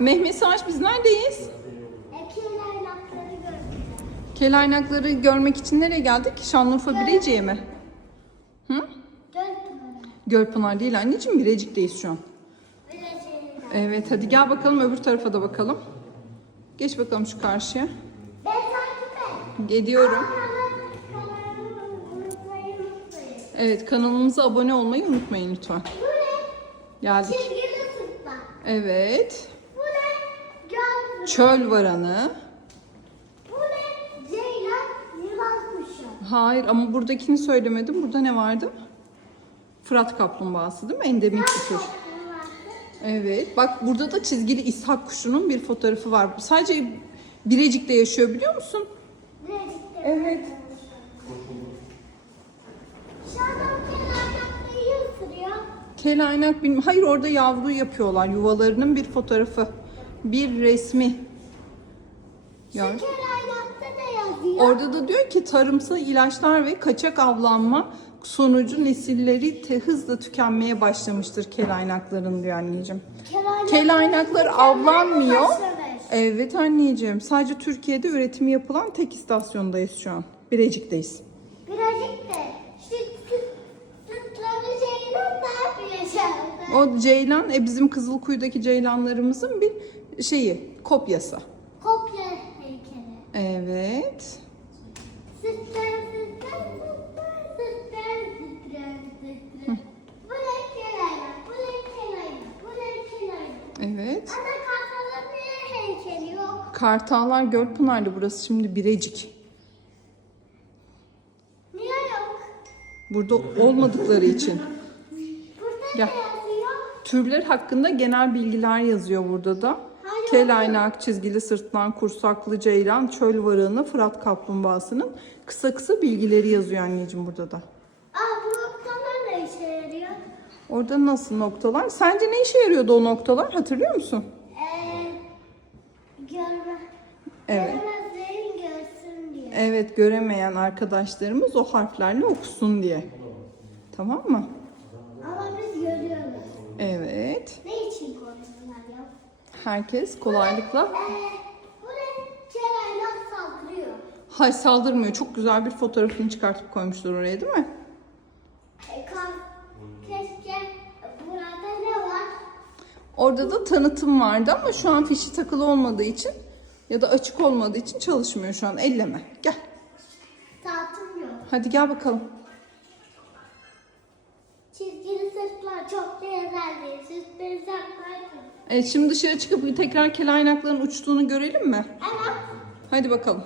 Mehmet Savaş biz neredeyiz? Ekinler lafları gördüm. Kelaynakları görmek için nereye geldik? Şanlıurfa Birecik'e mi? Hı? Gölpınar değil anneciğim Birecik'teyiz şu an. Evet hadi gel bakalım öbür tarafa da bakalım. Geç bakalım şu karşıya. Ben takip unutmayın. Evet kanalımıza abone olmayı unutmayın lütfen. Geldik. Evet. Çöl varanı. Bu ne? Ceylan yılan kuşu. Hayır ama buradakini söylemedim. Burada ne vardı? Fırat kaplumbağası değil mi? Endemik bir tür. Evet. Bak burada da çizgili ishak kuşunun bir fotoğrafı var. Sadece Birecik'te yaşıyor biliyor musun? Bilecik'te. Evet. Isırıyor. Kelaynak bilmiyorum. Hayır orada yavru yapıyorlar. Yuvalarının bir fotoğrafı. Bir resmi. Ya. Şeker aylakta da yazıyor. Orada da diyor ki tarımsal ilaçlar ve kaçak avlanma sonucu nesilleri te hızla tükenmeye başlamıştır kelaynakların diyor anneciğim. Kelaynak- Kelaynaklar avlanmıyor. Evet anneciğim. Sadece Türkiye'de üretimi yapılan tek istasyondayız şu an. Birecik'teyiz. Birazcık da süt, sütleri ceylan da yaşardı. O ceylan e, bizim Kızılkuyu'daki ceylanlarımızın bir şeyi, kopyası. Kopya heykeli. Evet. Sütler, sütler, sütler, sütler, sütler, sütler. Bu kelaynak, bu kelaynak, bu kelaynak. Evet. Ana kartalın niye heykeli yok? Kartallar Gölpınar'da burası şimdi Birecik. Niye yok? Burada olmadıkları için. Burada Gel. ne yazıyor? Türler hakkında genel bilgiler yazıyor burada da. Kelaynak, çizgili sırtlan, kursaklı ceylan, çöl varığını, Fırat kaplumbağasının kısa kısa bilgileri yazıyor anneciğim burada da. Aa bu noktalar ne işe yarıyor? Orada nasıl noktalar? Sence ne işe yarıyordu o noktalar? Hatırlıyor musun? Ee, görme. Evet. Görsün diye. Evet göremeyen arkadaşlarımız o harflerle okusun diye. Tamam mı? Ama biz görüyoruz. Evet. Ne için konuştular ya? Herkes kolaylıkla. Hay saldırmıyor. Çok güzel bir fotoğrafını çıkartıp koymuşlar oraya değil mi? E? Orada da tanıtım vardı ama şu an fişi takılı olmadığı için ya da açık olmadığı için çalışmıyor şu an. Elleme. Gel. Tahtım yok. Hadi gel bakalım. Çizgili sırtlar çok değerli. Saklayın. Evet şimdi dışarı çıkıp tekrar kelaynakların uçtuğunu görelim mi? Evet. Hadi bakalım.